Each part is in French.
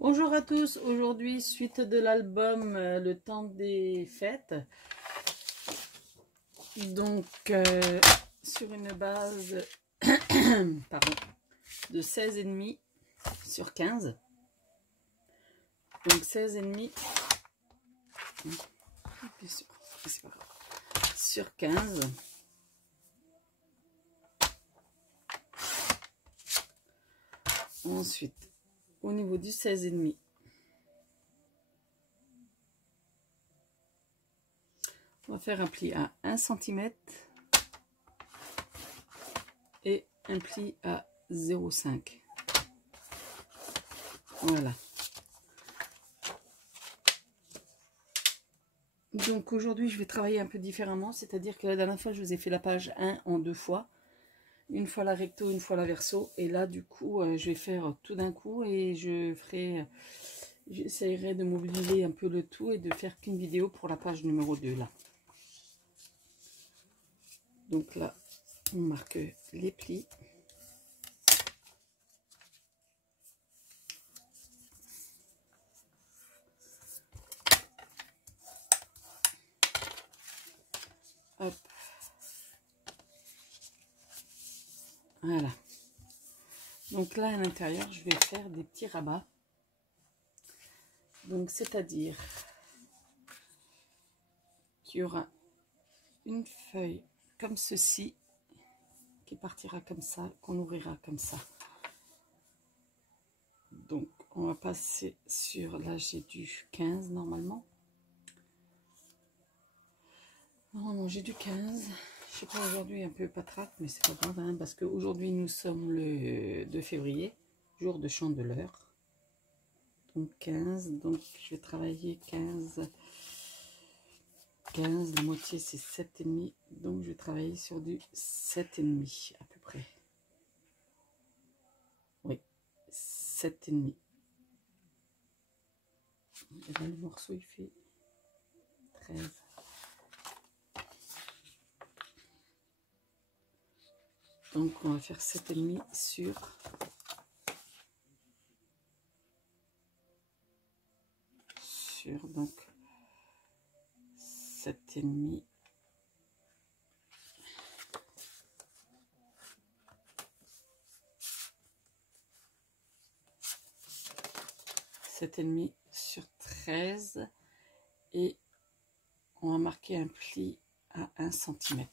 Bonjour à tous, aujourd'hui suite de l'album Le temps des fêtes, donc sur une base pardon, de 16,5 sur 15, donc 16,5 sur 15. Ensuite, au niveau du 16,5, on va faire un pli à 1 cm et un pli à 0,5. Voilà. Donc aujourd'hui, je vais travailler un peu différemment, c'est-à-dire que la dernière fois, je vous ai fait la page 1 en 2 fois. Une fois la recto, une fois la verso. Et là, du coup, je vais faire tout d'un coup et j'essaierai de mobiliser un peu le tout et de faire qu'une vidéo pour la page numéro 2 là. Donc là, on marque les plis. Hop. Voilà. Donc là, à l'intérieur, je vais faire des petits rabats. Donc, c'est-à-dire qu'il y aura une feuille comme ceci qui partira comme ça, qu'on ouvrira comme ça. Donc, on va passer sur, là j'ai du 15 normalement. Normalement j'ai du 15. Je sais pas, aujourd'hui un peu patraque, mais c'est pas grave, hein, parce qu'aujourd'hui nous sommes le 2 février, jour de Chandeleur. Donc 15, donc je vais travailler 15, la moitié c'est 7,5, donc je vais travailler sur du 7,5 à peu près. Oui, 7,5. Et là le morceau il fait 13. Donc on va faire 7,5 sur donc 7,5. Sur 13 et on va marquer un pli à 1 cm.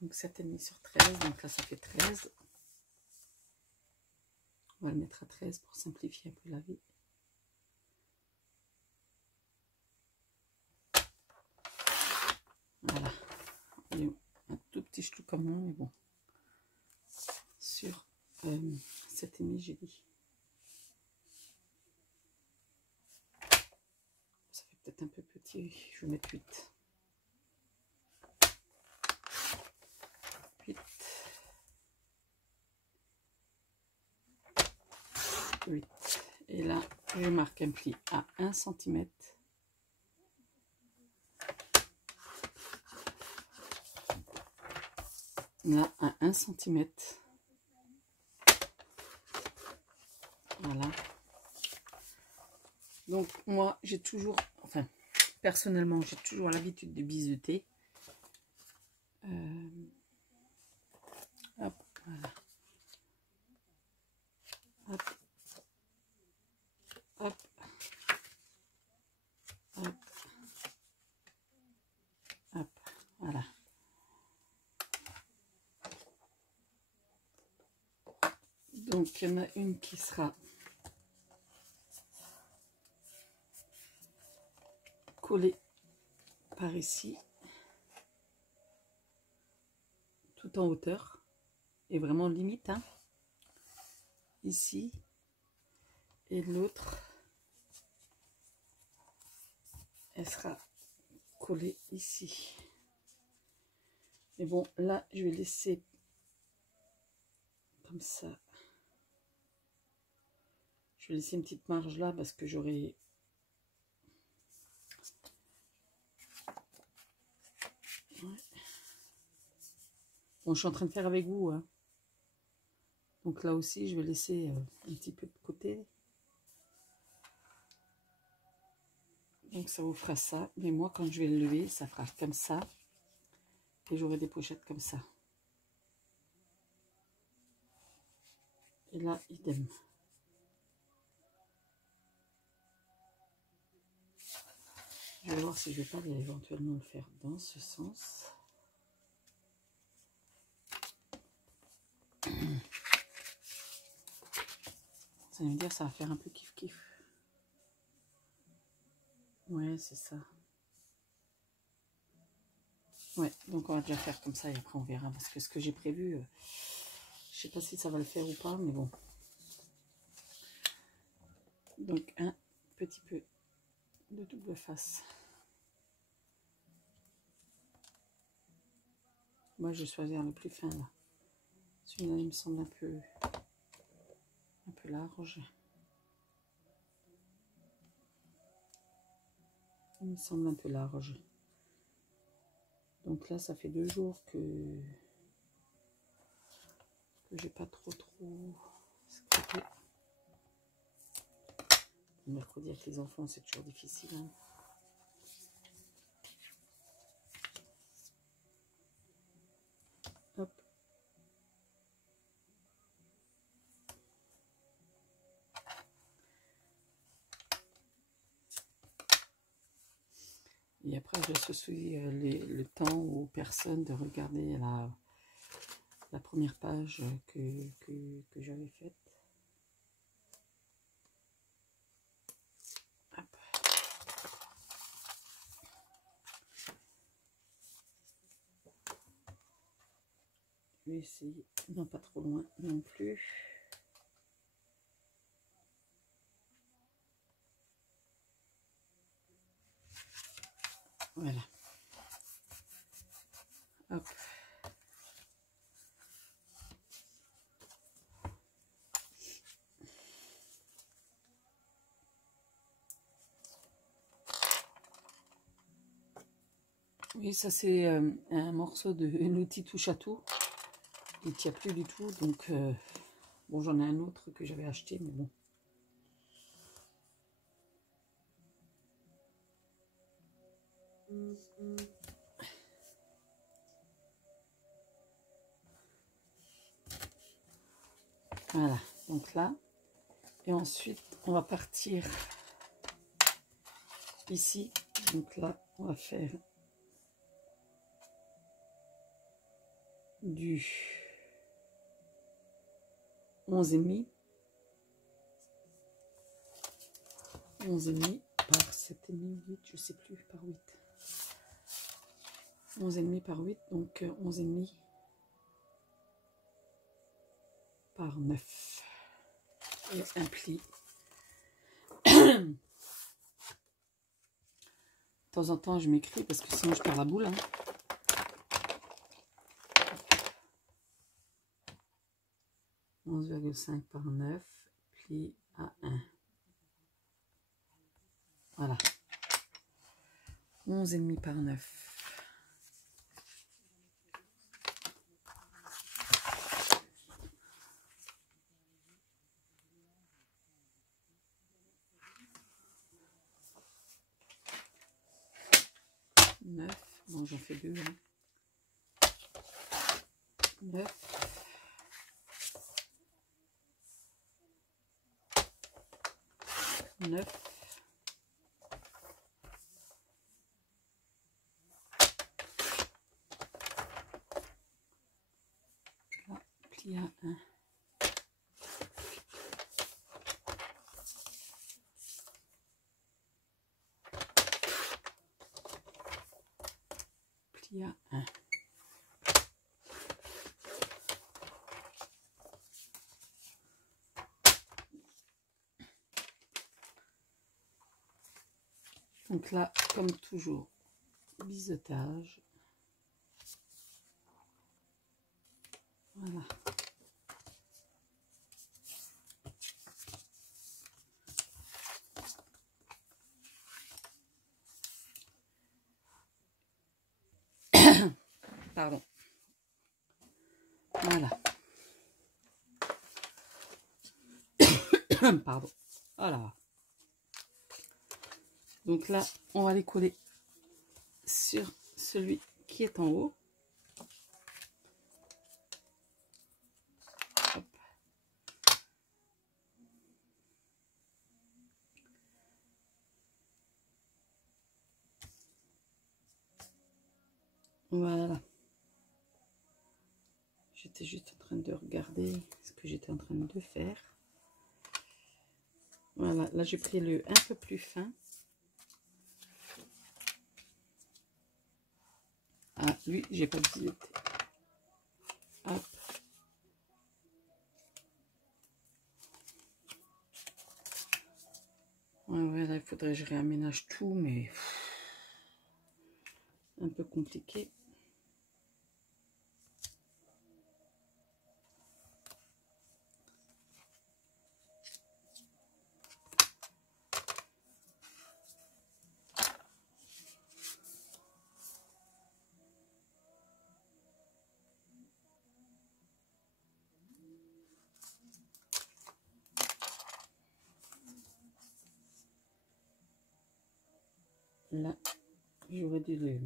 Donc 7,5 sur 13, donc là ça fait 13. On va le mettre à 13 pour simplifier un peu la vie. Voilà. Et un tout petit ch'tou comme moi, mais bon. Sur 7,5 j'ai dit. Ça fait peut-être un peu petit, je vais mettre 8. 8. 8. Et là, je marque un pli à 1 cm. Là, à 1 cm. Voilà. Donc, moi, j'ai toujours, enfin, personnellement, j'ai toujours l'habitude de biseauter. Hop, voilà. Hop. Hop. Hop. Hop. Voilà. Donc, il y en a une qui sera collée par ici, tout en hauteur, et vraiment limite, hein, ici, et l'autre, elle sera collée ici. Mais bon, là, je vais laisser comme ça. Je vais laisser une petite marge là parce que j'aurai... Ouais. Bon, je suis en train de faire avec vous, hein. Donc là aussi, je vais laisser un petit peu de côté. Donc ça vous fera ça. Mais moi, quand je vais le lever, ça fera comme ça. Et j'aurai des pochettes comme ça. Et là, idem. Je vais voir si je vais pas éventuellement le faire dans ce sens. Ça veut dire ça va faire un peu kiff-kiff. Ouais, c'est ça. Ouais, donc on va déjà faire comme ça et après on verra. Parce que ce que j'ai prévu, je sais pas si ça va le faire ou pas, mais bon. Donc un petit peu de double face. Moi, je vais choisir le plus fin là. Celui-là, il me semble un peu large. Il me semble un peu large. Donc là, ça fait 2 jours que j'ai pas trop scrappé. Le mercredi avec les enfants, c'est toujours difficile. Hein. Hop. Et après, je soucie le temps aux personnes de regarder la première page que j'avais faite. Hop. Je vais essayer, non pas trop loin non plus. Voilà. Hop. Oui, ça c'est un morceau de l'outil touche à tout. Il ne tient plus du tout, donc bon, j'en ai un autre que j'avais acheté, mais bon. Voilà, donc là, et ensuite on va partir ici. Donc là, on va faire du 11,5. 11,5 par 7,5, 8, je sais plus, par 8. 11,5 par 8, donc 11,5 par 9. Et un pli. De temps en temps, je m'écris parce que sinon je perds la boule. Hein. « 11,5 par 9, pli à 1. » Voilà. 11,5 par 9. Bon, j'en fais 2. Hein. 9. 9. Là, pli à 1. Pli à 1. Donc là, comme toujours, biseautage. Voilà. Pardon. Voilà. Pardon. Voilà. Donc là, on va les coller sur celui qui est en haut. Hop. Voilà. J'étais juste en train de regarder ce que j'étais en train de faire. Voilà, là j'ai pris le un peu plus fin. Ah, lui, j'ai pas biseauté. Hop. Ouais, là, il faudrait que je réaménage tout, mais un peu compliqué. Là, j'aurais dû le...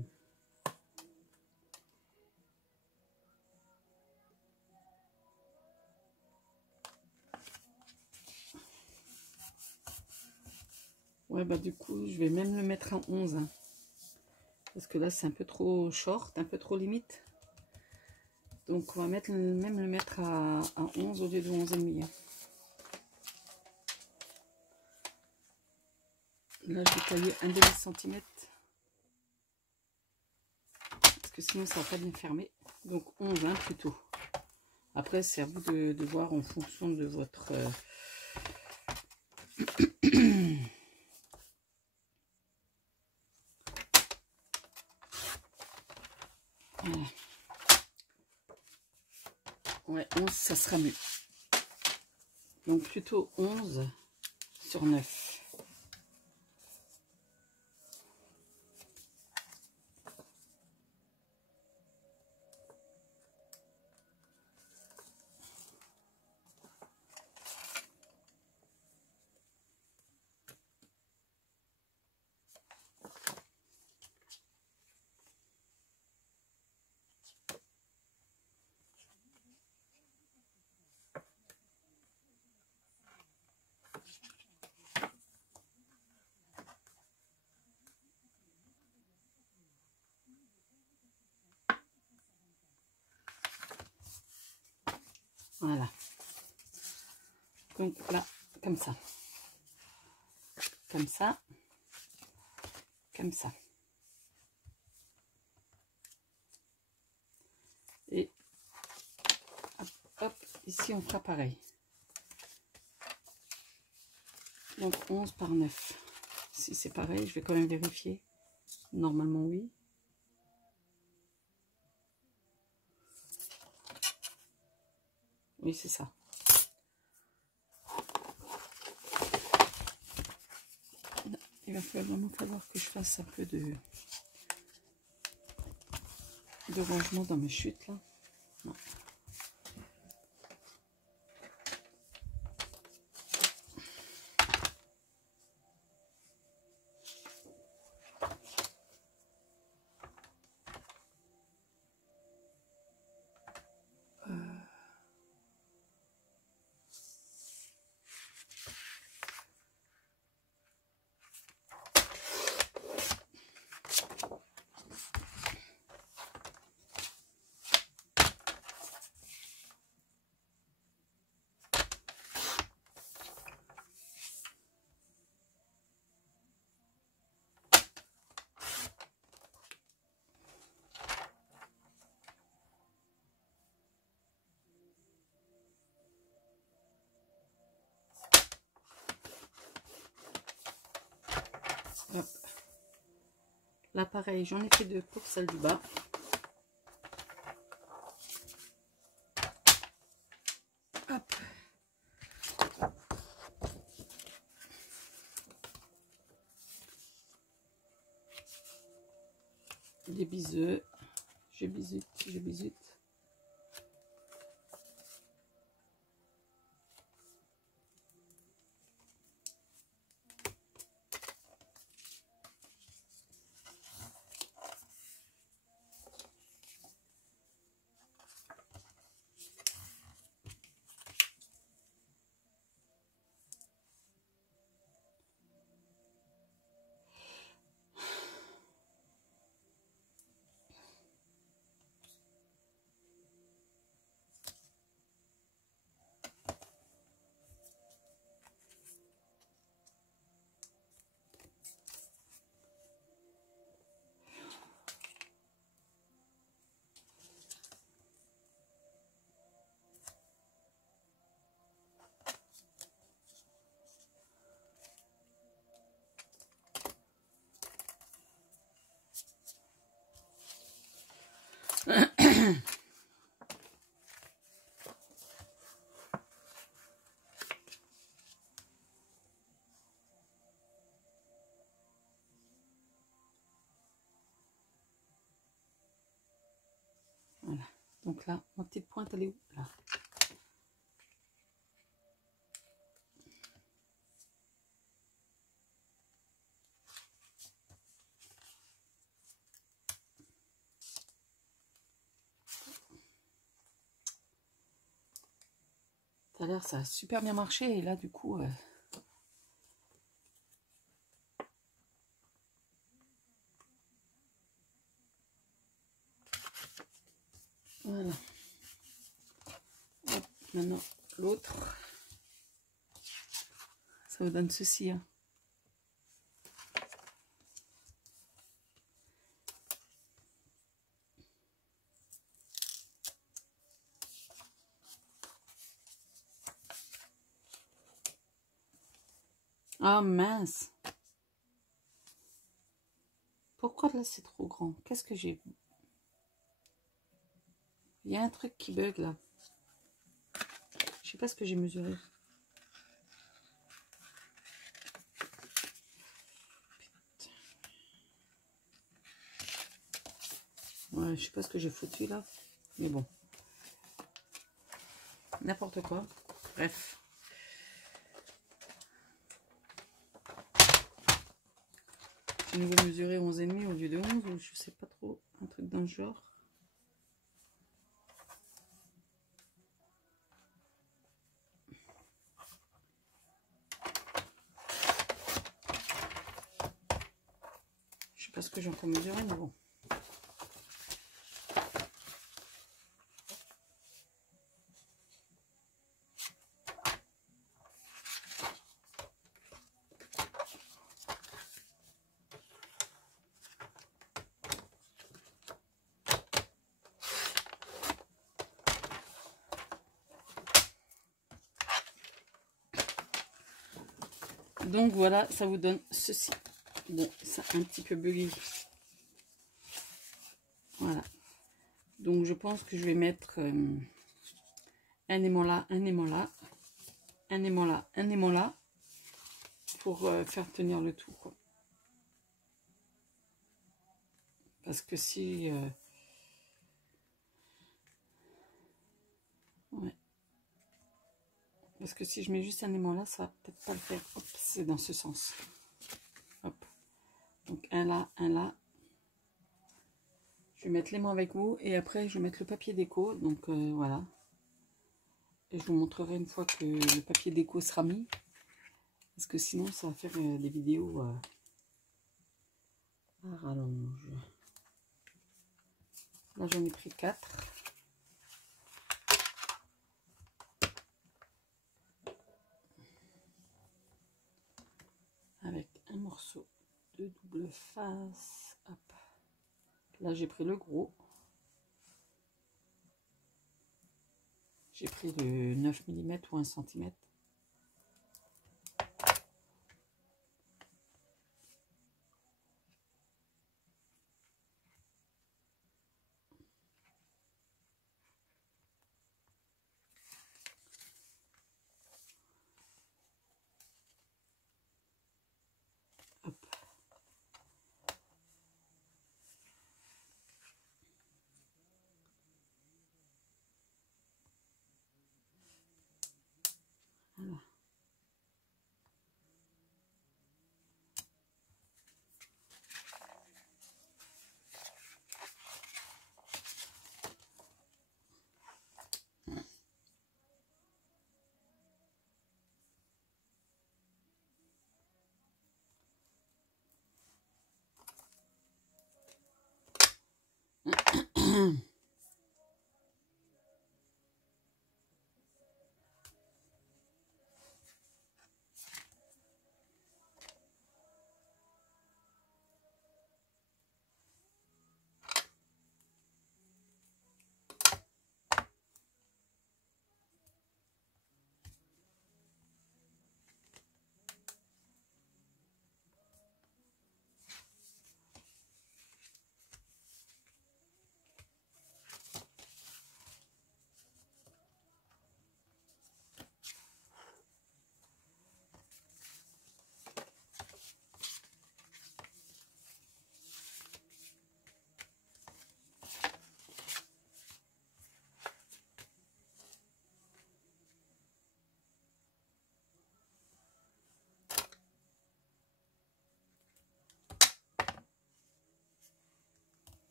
Ouais, bah du coup, je vais même le mettre en 11. Hein, parce que là, c'est un peu trop short, un peu trop limite. Donc, on va mettre même le mettre à 11 au lieu de 11,5. Hein. Là, je vais tailler un demi-centimètre. Parce que sinon, ça va pas bien fermer. Donc, 11 hein, plutôt. Après, c'est à vous de voir en fonction de votre... Voilà. Ouais, 11, ça sera mieux. Donc, plutôt 11 sur 9. Voilà. Donc là, comme ça. Comme ça. Comme ça. Et hop, hop, ici on fera pareil. Donc 11 par 9. Si c'est pareil, je vais quand même vérifier. Normalement oui. Oui, c'est ça. Il va vraiment falloir que je fasse un peu de rangement dans mes chutes là. Non. Hop. Là pareil, j'en ai fait deux pour celle du bas. Hop. Des biseux. Je bisute, je bisute. Voilà. Donc là, ma petite pointe, elle est où? Là. Tout à l'heure, ça a super bien marché. Et là, du coup... voilà. Hop, maintenant, l'autre. Ça vous donne ceci. Hein. Ah mince. Pourquoi là c'est trop grand? Qu'est-ce que j'ai vu? Il y a un truc qui bug là. Je sais pas ce que j'ai mesuré. Ouais, je sais pas ce que j'ai foutu là. Mais bon. N'importe quoi. Bref. Je vais mesurer 11,5 au lieu de 11 ou je sais pas trop. Un truc dans le genre. Je sais pas ce que j'ai encore mesuré, mais bon. Donc voilà, ça vous donne ceci. Bon, ça a un petit peu bugué. Voilà. Donc je pense que je vais mettre un aimant là, un aimant là, un aimant là, un aimant là, pour faire tenir le tout, quoi. Parce que si... ouais. Parce que si je mets juste un aimant là, ça va peut-être pas le faire. Hop, c'est dans ce sens. Hop. Donc un là, un là. Je vais mettre l'aimant avec vous et après je vais mettre le papier déco. Donc voilà. Et je vous montrerai une fois que le papier déco sera mis. Parce que sinon ça va faire des vidéos à rallonge. Là j'en ai pris 4. Avec un morceau de double face. Hop. Là j'ai pris le gros. J'ai pris le 9 mm ou 1 cm. Hop. Voilà.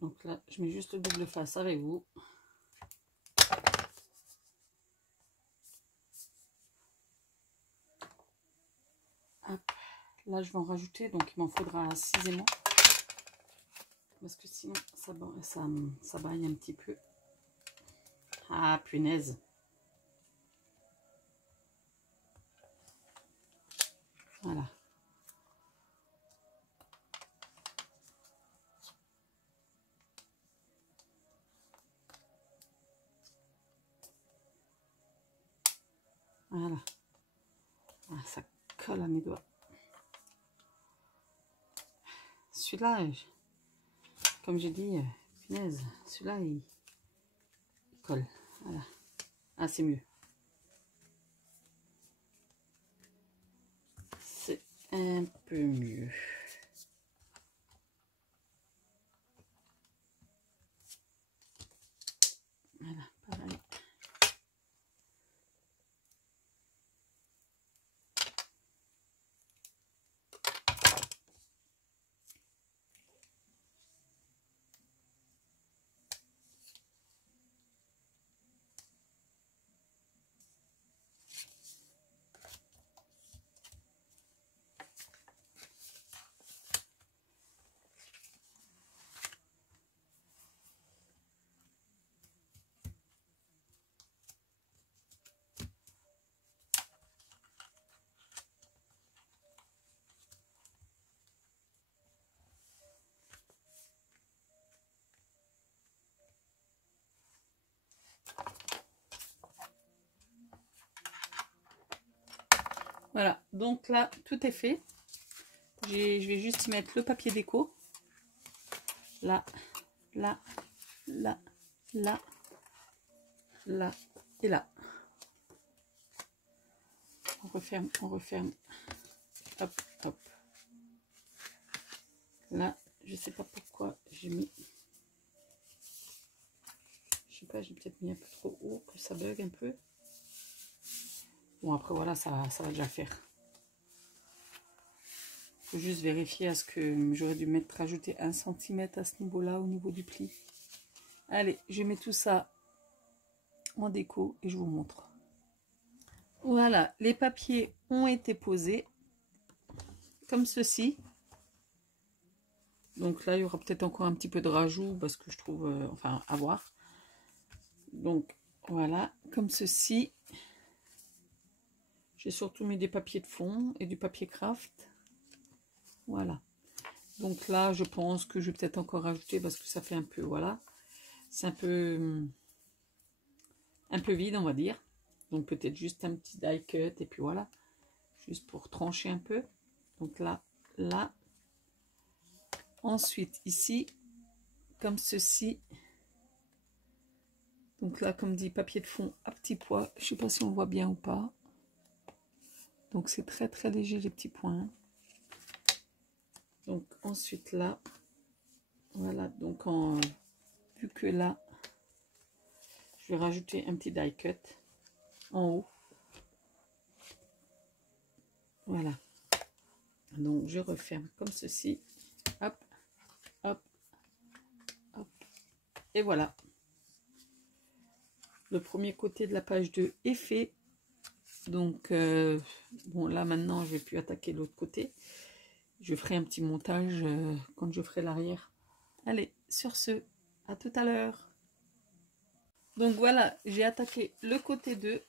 Donc là, je mets juste le double face avec vous. Hop. Là, je vais en rajouter, donc il m'en faudra 6 aimants. Parce que sinon, ça baille un petit peu. Ah, punaise. Voilà. Voilà. Ah, ça colle à mes doigts. Celui-là, comme j'ai dit, punaise, celui-là, il colle. Voilà. Ah, c'est mieux. C'est un peu mieux. Voilà, pareil. Voilà, donc là, tout est fait. Je vais juste y mettre le papier déco. Là, là, là, là, là et là. On referme, on referme. Hop, hop. Là, je sais pas pourquoi j'ai mis... Je sais pas, j'ai peut-être mis un peu trop haut, que ça bug un peu. Bon, après, voilà, ça va déjà faire. Faut juste vérifier à ce que j'aurais dû rajouter 1 cm à ce niveau-là, au niveau du pli. Allez, je mets tout ça en déco et je vous montre. Voilà, les papiers ont été posés comme ceci. Donc là, il y aura peut-être encore un petit peu de rajout parce que je trouve, enfin, à voir. Donc voilà, comme ceci. J'ai surtout mis des papiers de fond et du papier craft. Voilà. Donc là, je pense que je vais peut-être encore rajouter parce que ça fait un peu, voilà. C'est un peu vide, on va dire. Donc peut-être juste un petit die cut et puis voilà. Juste pour trancher un peu. Donc là, là. Ensuite, ici, comme ceci. Donc là, comme dit, papier de fond à petits pois. Je ne sais pas si on voit bien ou pas. Donc c'est très très léger les petits points. Donc ensuite là, voilà, donc vu que là, je vais rajouter un petit die cut en haut. Voilà. Donc je referme comme ceci. Hop, hop, hop. Et voilà. Le premier côté de la page 2 est fait. Donc, bon, là maintenant, je vais plus attaquer l'autre côté. Je ferai un petit montage quand je ferai l'arrière. Allez, sur ce, à tout à l'heure. Donc voilà, j'ai attaqué le côté 2,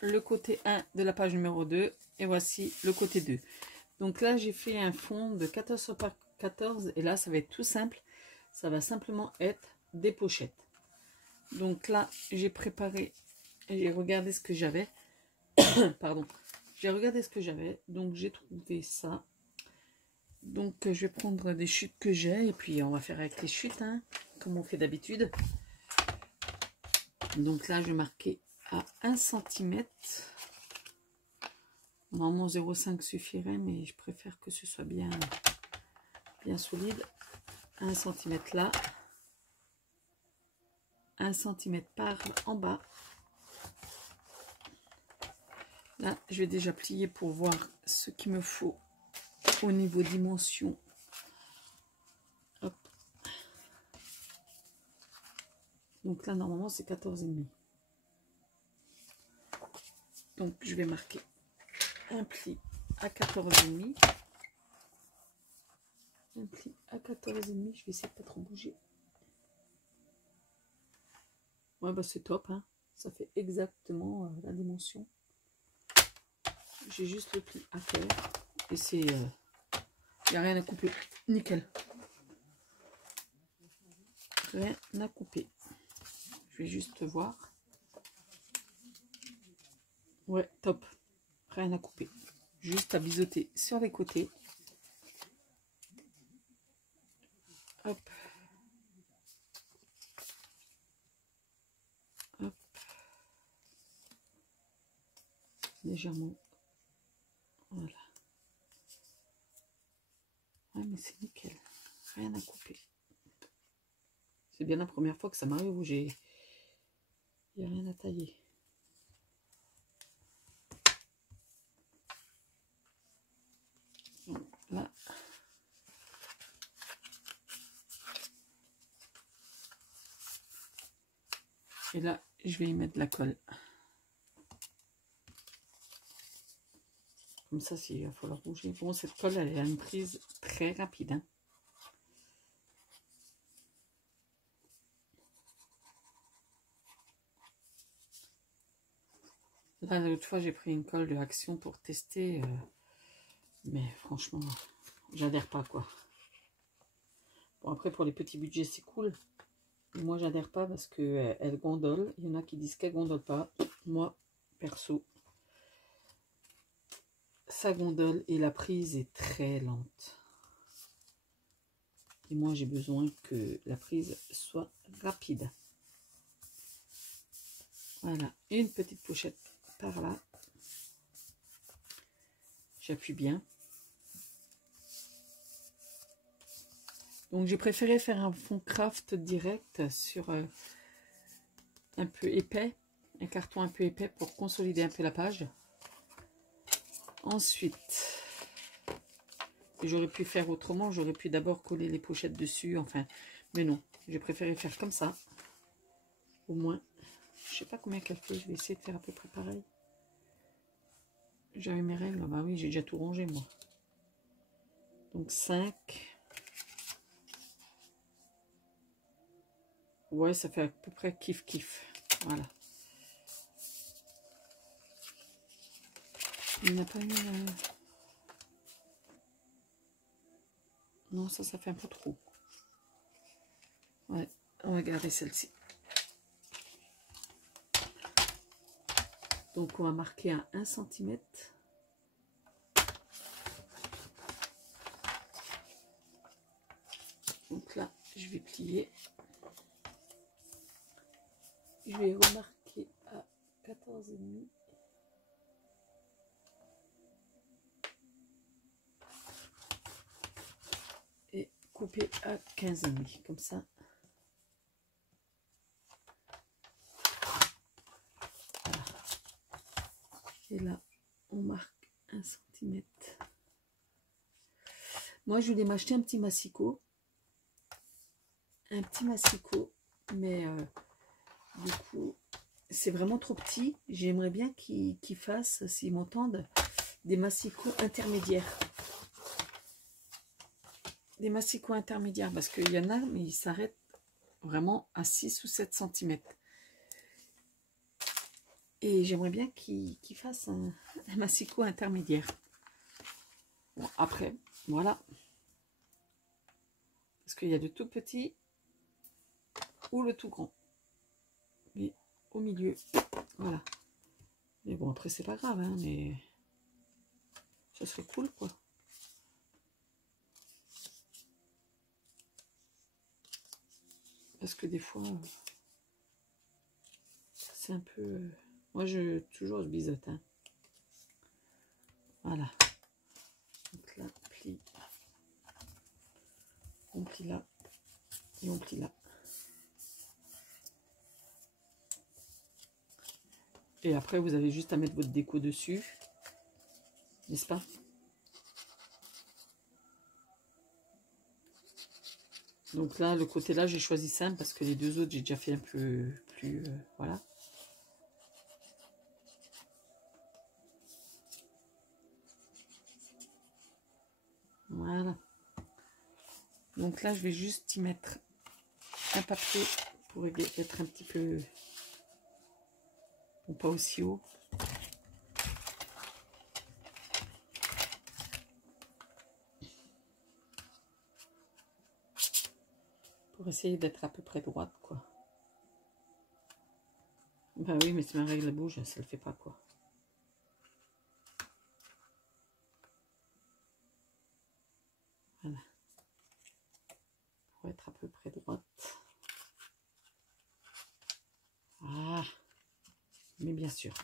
le côté 1 de la page numéro 2. Et voici le côté 2. Donc là, j'ai fait un fond de 14 sur 14. Et là, ça va être tout simple. Ça va simplement être des pochettes. Donc là, j'ai préparé, j'ai regardé ce que j'avais. Pardon. J'ai regardé ce que j'avais. Donc j'ai trouvé ça. Donc je vais prendre des chutes que j'ai. Et puis on va faire avec les chutes, hein, comme on fait d'habitude. Donc là, je vais marquer à 1 cm. Normalement 0,5 suffirait, mais je préfère que ce soit bien solide. 1 cm là. 1 cm par en bas. Là, je vais déjà plier pour voir ce qu'il me faut au niveau dimension. Hop. Donc là, normalement, c'est 14,5. Donc, je vais marquer un pli à 14,5. Un pli à 14,5. Je vais essayer de pas trop bouger. Ouais, bah c'est top, hein. Ça fait exactement la dimension. J'ai juste le pli à faire. Et c'est... il n'y a rien à couper. Nickel. Rien à couper. Je vais juste voir. Ouais, top. Rien à couper. Juste à biseauter sur les côtés. Hop. Hop. Légèrement. Voilà. Ouais, mais c'est nickel. Rien à couper. C'est bien la première fois que ça m'arrive où il n'y a rien à tailler. Donc, là. Et là, je vais y mettre de la colle. Comme ça, s'il va falloir bouger. Bon, cette colle, elle a une prise très rapide. Hein. Là, l'autre fois, j'ai pris une colle de Action pour tester. Mais franchement, j'adhère pas, quoi. Bon, après, pour les petits budgets, c'est cool. Moi, j'adhère pas parce qu'elle gondole. Il y en a qui disent qu'elle gondole pas. Moi, perso, ça gondole et la prise est très lente. Et moi, j'ai besoin que la prise soit rapide. Voilà, une petite pochette par là. J'appuie bien. Donc, j'ai préféré faire un fond craft direct sur un peu épais, un carton un peu épais pour consolider un peu la page. Ensuite, j'aurais pu faire autrement, j'aurais pu d'abord coller les pochettes dessus, enfin, mais non, j'ai préféré faire comme ça. Au moins, je sais pas combien qu'elle fait, je vais essayer de faire à peu près pareil. J'avais mes règles, bah oui, j'ai déjà tout rangé moi. Donc 5. Ouais, ça fait à peu près kiff. Voilà. Il n'a pas mis la... Non, ça fait un peu trop. Ouais, on va garder celle-ci. Donc, on va marquer à 1 cm. Donc là, je vais plier. Je vais remarquer à 14,5. Et couper à 15,5, comme ça. Voilà. Et là, on marque 1 cm. Moi, je voulais m'acheter un petit massicot. Un petit massicot, mais du coup, c'est vraiment trop petit. J'aimerais bien qu'ils fassent, s'ils m'entendent, des massicots intermédiaires. Des massicots intermédiaires, parce qu'il y en a, mais ils s'arrêtent vraiment à 6 ou 7 cm. Et j'aimerais bien qu'ils fassent un massicot intermédiaire. Bon, après, voilà. Parce qu'il y a le tout petit ou le tout grand. Mais au milieu, voilà. Mais bon, après, c'est pas grave, hein, mais ça serait cool, quoi. Parce que des fois, c'est un peu... Moi, toujours, je biseaute. Hein. Voilà. Donc là, plie. On plie là. Et on plie là. Et après, vous avez juste à mettre votre déco dessus. N'est-ce pas? Donc là, le côté là, j'ai choisi simple parce que les deux autres, j'ai déjà fait un peu plus... voilà. Voilà. Donc là, je vais juste y mettre un papier pour être un petit peu... Bon, pas aussi haut. Pour essayer d'être à peu près droite, quoi. Ben oui, mais si ma règle bouge, ça le fait pas, quoi. Voilà. Pour être à peu près droite. Ah, mais bien sûr.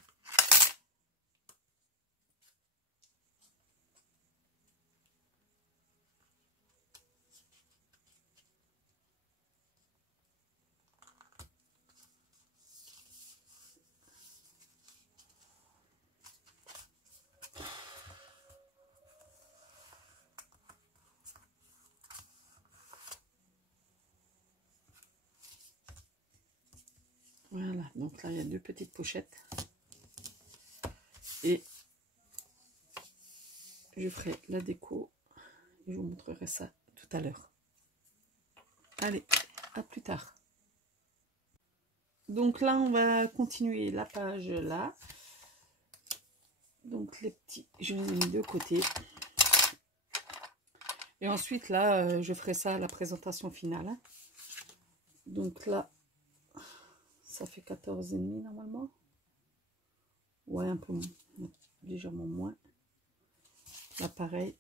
Voilà, donc là, il y a deux petites pochettes. Et je ferai la déco. Et je vous montrerai ça tout à l'heure. Allez, à plus tard. Donc là, on va continuer la page là. Donc les petits, je les ai mis de côté. Et ensuite, là, je ferai ça à la présentation finale. Donc là, ça fait 14,5 normalement. Ouais, un peu moins, légèrement moins. Là, pareil,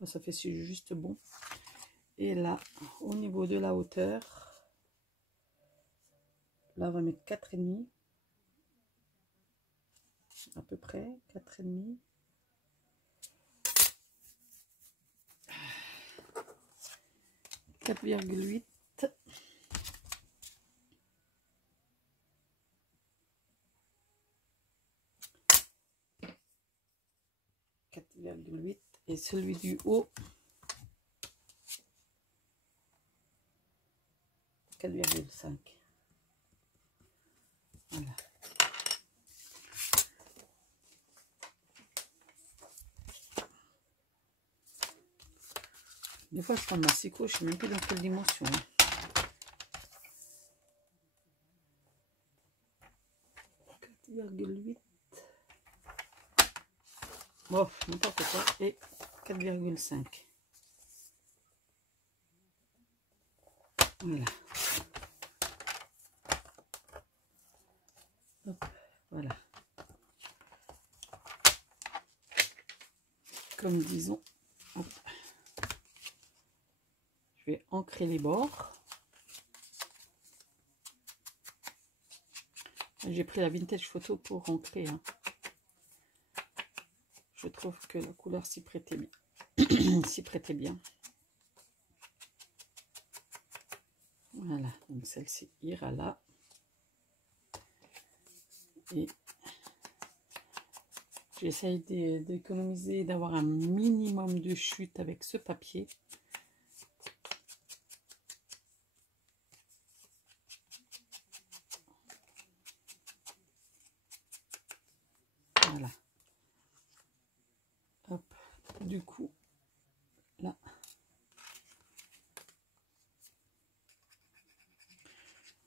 là, ça fait juste bon. Et là, au niveau de la hauteur, là, on va mettre 4,5. À peu près, 4,5. 4,8. 4,8 et celui du haut 4,5. Voilà. Des fois, je prends ma psycho, je ne sais même plus dans quelle dimension. 4,8. Bon, n'importe quoi. Et 4,5. Voilà. Hop, voilà. Comme disons, hop. Je vais ancrer les bords. J'ai pris la vintage photo pour ancrer. Hein. Je trouve que la couleur s'y prêtait bien. S'y prêtait bien. Voilà, donc celle-ci ira là. Et j'essaye d'économiser, d'avoir un minimum de chute avec ce papier. Voilà. Hop, du coup, là.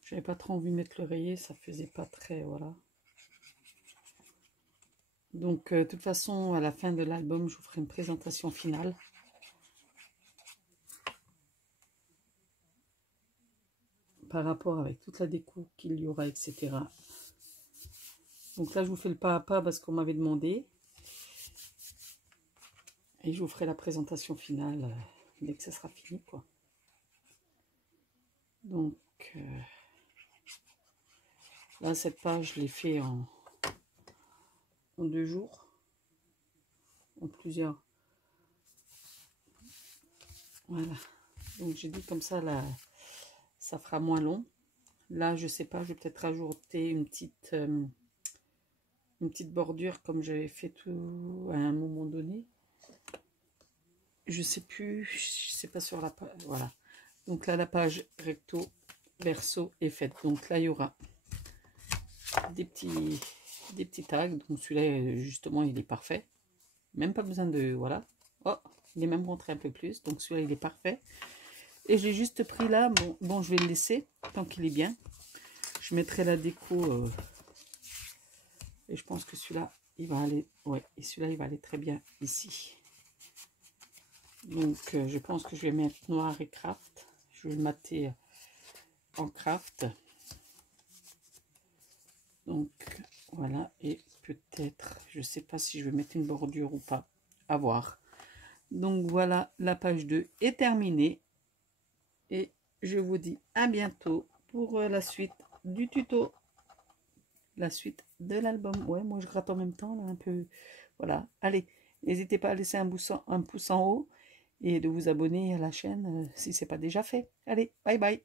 J'avais pas trop envie de mettre l'oreiller, ça faisait pas très, voilà. Donc, de toute façon, à la fin de l'album, je vous ferai une présentation finale. Par rapport avec toute la déco qu'il y aura, etc. Donc là, je vous fais le pas à pas parce qu'on m'avait demandé. Et je vous ferai la présentation finale dès que ça sera fini, quoi. Donc, là, cette page, je l'ai fait en 2 jours. En plusieurs. Voilà. Donc, j'ai dit comme ça, là, ça fera moins long. Là, je sais pas, je vais peut-être rajouter une petite bordure comme j'avais fait tout à un moment donné. Je sais plus, je sais pas sur la page. Voilà. Donc là, la page recto verso est faite. Donc là, il y aura des petits tags. Donc celui-là, justement, il est parfait. Même pas besoin de... Voilà. Oh, il est même rentré un peu plus. Donc celui-là, il est parfait. Et j'ai juste pris là. Bon, je vais le laisser tant qu'il est bien. Je mettrai la déco. Et je pense que celui-là, il va aller... Ouais, et celui-là, il va aller très bien ici. Donc, je pense que je vais mettre noir et craft. Je vais le mater en craft. Donc, voilà. Et peut-être, je ne sais pas si je vais mettre une bordure ou pas. À voir. Donc, voilà, la page 2 est terminée. Et je vous dis à bientôt pour la suite du tuto. La suite de l'album. Ouais, moi, je gratte en même temps, là, un peu. Voilà. Allez, n'hésitez pas à laisser un pouce en haut. Et de vous abonner à la chaîne si ce n'est pas déjà fait. Allez, bye bye.